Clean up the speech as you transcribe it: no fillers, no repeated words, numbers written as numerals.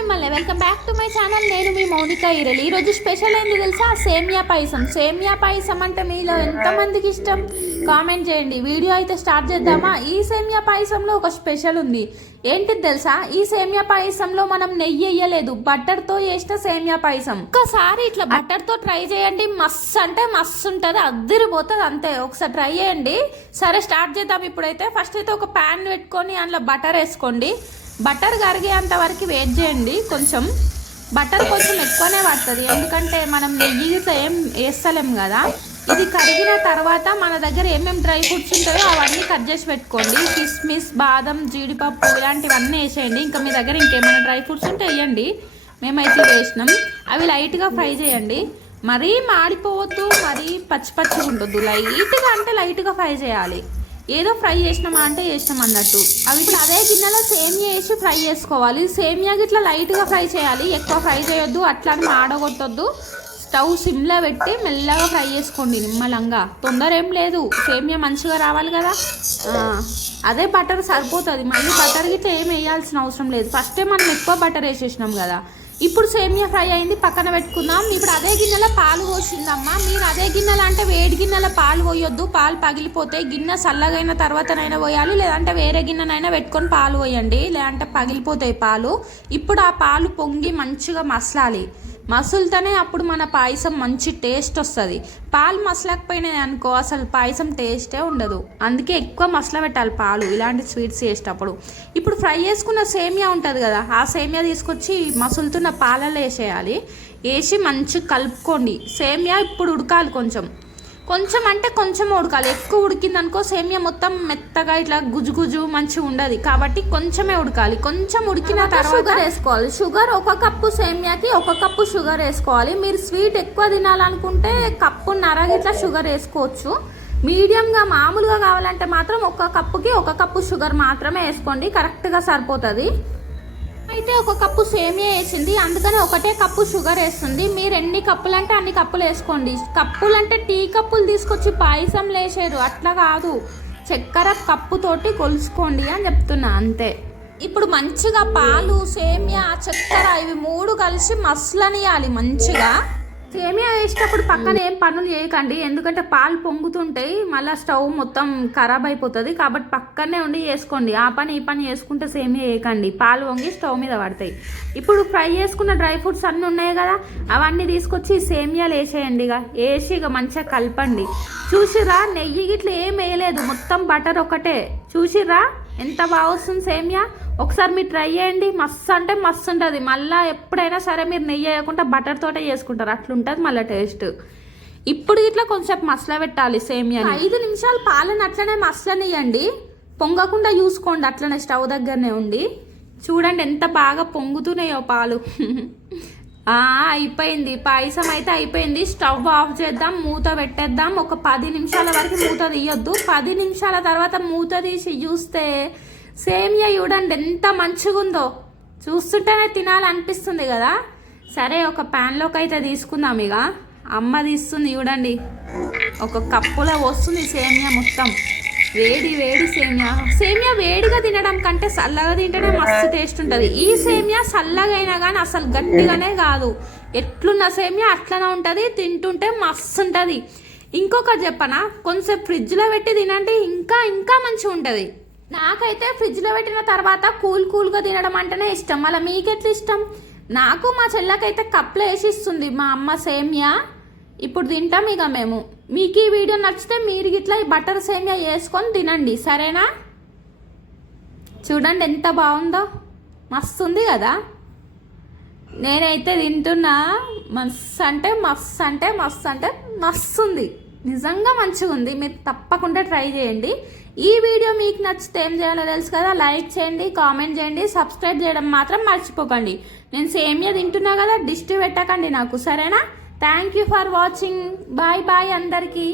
మిమ్మల్ని welcome back to my channel. నేను మీ మౌనిక ఈరలి. ఈరోజు స్పెషల్ ఏంది తెలుసా? సేమియా పాయసం. సేమియా పాయసం అంటే మీలో ఎంతమందికి ఇష్టం కామెంట్ చేయండి. వీడియో అయితే స్టార్ట్ చేద్దామా? ఈ సేమియా పాయసంలో ఒక స్పెషల్ ఉంది. ఏంటిది తెలుసా? ఈ సేమియా పాయసంలో మనం నెయ్యి వేయలేదు, బటర్తో చేసిన సేమియా పాయసం. ఒక్కసారి ఇట్లా బటర్తో ట్రై చేయండి, మస్తు అంటే మస్తు ఉంటుంది, అద్దరిపోతుంది అంతే. ఒకసారి ట్రై చేయండి. సరే స్టార్ట్ చేద్దాం. ఇప్పుడైతే ఫస్ట్ అయితే ఒక ప్యాన్ పెట్టుకొని అందులో బటర్ వేసుకోండి. బటర్ కరిగేంత వరకు వెయిట్ చేయండి. కొంచెం బటర్ కొంచెం ఎక్కువనే పడుతుంది, ఎందుకంటే మనం నెయ్యి ఏం వేస్తలేం కదా. ఇది కరిగిన తర్వాత మన దగ్గర ఏమేమి డ్రై ఫ్రూట్స్ ఉంటాయో అవన్నీ కట్ చేసి పెట్టుకోండి. కిస్మిస్, బాదం, జీడిపప్పు ఇలాంటివన్నీ వేసేయండి. ఇంకా మీ దగ్గర ఇంకేమైనా డ్రై ఫ్రూట్స్ ఉంటే వేయండి. మేమైతే వేసినాం. అవి లైట్గా ఫ్రై చేయండి. మరీ మాడిపోవద్దు, మరీ పచ్చి పచ్చిగా ఉండొద్దు. లైట్గా అంటే లైట్గా ఫ్రై చేయాలి. ఏదో ఫ్రై చేసినామా అంటే చేసినాం అన్నట్టు. అవి ఇప్పుడు అదే గిన్నెలో సేమియా వేసి ఫ్రై చేసుకోవాలి. సేమియాకి ఇట్లా లైట్గా ఫ్రై చేయాలి, ఎక్కువ ఫ్రై చేయొద్దు, అట్లా అని మాడగొట్టొద్దు. స్టవ్ సిమ్లో పెట్టి మెల్లగా ఫ్రై చేసుకోండి నిమ్మలంగా. తొందర ఏం లేదు, సేమియా మంచిగా రావాలి కదా. అదే బటర్ సరిపోతుంది, మళ్ళీ బటర్ గిట్లా ఏం వేయాల్సిన అవసరం లేదు. ఫస్టే మనం ఎక్కువ బటర్ వేసేసినాం కదా. ఇప్పుడు సేమియా ఫ్రై అయింది, పక్కన పెట్టుకుందాం. ఇప్పుడు అదే గిన్నెలో పాలు పోసిందమ్మా. మీరు అదే గిన్నెలో అంటే వేడి గిన్నెలో పాలు పోయొద్దు, పాలు పగిలిపోతాయి. గిన్నె చల్లగైన తర్వాతనైనా పోయాలి, లేదంటే వేరే గిన్నెనైనా పెట్టుకొని పాలు పోయండి, లేదంటే పగిలిపోతాయి పాలు. ఇప్పుడు ఆ పాలు పొంగి మంచిగా మసలాలి. మసులుతోనే అప్పుడు మన పాయసం మంచి టేస్ట్ వస్తుంది. పాలు మసలకపోయినాయి అనుకో అసలు పాయసం టేస్టే ఉండదు. అందుకే ఎక్కువ మసల పెట్టాలి పాలు ఇలాంటి స్వీట్స్ చేసేటప్పుడు. ఇప్పుడు ఫ్రై చేసుకున్న సేమియా ఉంటుంది కదా, ఆ సేమియా తీసుకొచ్చి మసులుతున్న పాలలో వేసేయాలి. వేసి మంచిగా కలుపుకోండి. సేమియా ఇప్పుడు ఉడకాలి, కొంచెం కొంచెం అంటే కొంచెం ఉడకాలి. ఎక్కువ ఉడికిందనుకో సేమియా మొత్తం మెత్తగా ఇట్లా గుజుగుజు మంచిగా ఉండదు. కాబట్టి కొంచెమే ఉడకాలి. కొంచెం ఉడికిన తర్వాత షుగర్ వేసుకోవాలి. షుగర్ ఒక కప్పు సేమియాకి ఒక కప్పు షుగర్ వేసుకోవాలి. మీరు స్వీట్ ఎక్కువ తినాలనుకుంటే కప్పున్నర ఇట్లా షుగర్ వేసుకోవచ్చు. మీడియంగా మామూలుగా కావాలంటే మాత్రం ఒక కప్పుకి ఒక కప్పు షుగర్ మాత్రమే వేసుకోండి, కరెక్ట్గా సరిపోతుంది. అయితే ఒక కప్పు సేమియా వేసింది, అందుకని ఒకటే కప్పు షుగర్ వేస్తుంది. మీరు ఎన్ని కప్పులు అంటే అన్ని కప్పులు వేసుకోండి. కప్పులు అంటే టీ కప్పులు తీసుకొచ్చి పాయసం లేసారు, అట్లా కాదు. చక్కెర కప్పుతోటి కొలుసుకోండి అని చెప్తున్నా అంతే. ఇప్పుడు మంచిగా పాలు, సేమియా, చక్కెర ఇవి మూడు కలిసి మసలనియాలి మంచిగా. సేమియా వేసేటప్పుడు పక్కన ఏం పనులు చేయకండి, ఎందుకంటే పాలు పొంగుతుంటాయి, మళ్ళీ స్టవ్ మొత్తం ఖరాబ్ అయిపోతుంది. కాబట్టి పక్కనే ఉండి చేసుకోండి. ఆ పని ఈ పని చేసుకుంటే సేమియా వేయకండి, పాలు పొంగి స్టవ్ మీద పడతాయి. ఇప్పుడు ఫ్రై చేసుకున్న డ్రై ఫ్రూట్స్ అన్నీ ఉన్నాయి కదా, అవన్నీ తీసుకొచ్చి సేమియాలు వేసేయండి. వేసి ఇక మంచిగా కలపండి. చూసిరా, నెయ్యి గిట్లా ఏం వేయలేదు, మొత్తం బటర్ ఒకటే. చూసిరా ఎంత బాగా వస్తుంది సేమియా. ఒకసారి మీరు ట్రై చేయండి, మస్తు అంటే మస్తు ఉంటుంది. మళ్ళీ ఎప్పుడైనా సరే మీరు నెయ్యి వేయకుండా బటర్ తోటే చేసుకుంటారు, అట్లుంటుంది మళ్ళీ టేస్ట్. ఇప్పుడు ఇట్లా కొంచెం మసల పెట్టాలి సేమియా. 5 నిమిషాలు పాలను అట్లనే మసలనియండి, పొంగకుండా చూసుకోండి అట్లనే స్టవ్ దగ్గరనే ఉండి. చూడండి ఎంత బాగా పొంగుతున్నాయో పాలు. అయిపోయింది, పాయసం అయితే అయిపోయింది. స్టవ్ ఆఫ్ చేద్దాం, మూత పెట్టేద్దాం. ఒక 10 నిమిషాల వరకు మూత తీయొద్దు. 10 నిమిషాల తర్వాత మూత తీసి చూస్తే సేమియా చూడండి ఎంత మంచిగా ఉందో, చూస్తుంటేనే తినాలనిపిస్తుంది కదా. సరే ఒక ప్యాన్లోకి అయితే తీసుకుందాం. ఇక అమ్మ తీస్తుంది చూడండి, ఒక కప్పులో వస్తుంది సేమియా మొత్తం. వేడి వేడి సేమియా. సేమియా వేడిగా తినడం కంటే చల్లగా తింటేనే మస్తు టేస్ట్ ఉంటుంది. ఈ సేమియా చల్లగా అయినా కానీ అసలు గట్టిగానే కాదు, ఎట్లున్న సేమియా అట్లనే ఉంటుంది, తింటుంటే మస్తు ఉంటుంది. ఇంకొకటి చెప్పనా, కొంచెం ఫ్రిడ్జ్లో పెట్టి తినండి, ఇంకా ఇంకా మంచిగా ఉంటుంది. నాకైతే ఫ్రిడ్జ్లో పెట్టిన తర్వాత కూల్గా తినడం అంటేనే ఇష్టం. మళ్ళీ మీకెట్లా ఇష్టం? నాకు మా చెల్లకైతే కప్లో వేసి ఇస్తుంది మా అమ్మ సేమియా. ఇప్పుడు తింటాం ఇక మేము. మీకు ఈ వీడియో నచ్చితే మీరు ఇట్లా ఈ బటర్ సేమియా వేసుకొని తినండి, సరేనా? చూడండి ఎంత బాగుందో, మస్తు ఉంది కదా. నేనైతే తింటున్నా, మస్తు అంటే మస్తు అంటే మస్తు అంటే మస్తు ఉంది, నిజంగా మంచిగా ఉంది. మీరు తప్పకుండా ట్రై చేయండి. ఈ వీడియో మీకు నచ్చితే ఏం చేయాలో తెలుసు కదా, లైక్ చేయండి, కామెంట్ చేయండి, సబ్స్క్రైబ్ చేయడం మాత్రం మర్చిపోకండి. నేను సేమియా తింటున్నా కదా, దిష్టి పెట్టకండి నాకు, సరేనా? Thank you for watching. Bye bye అందరికీ.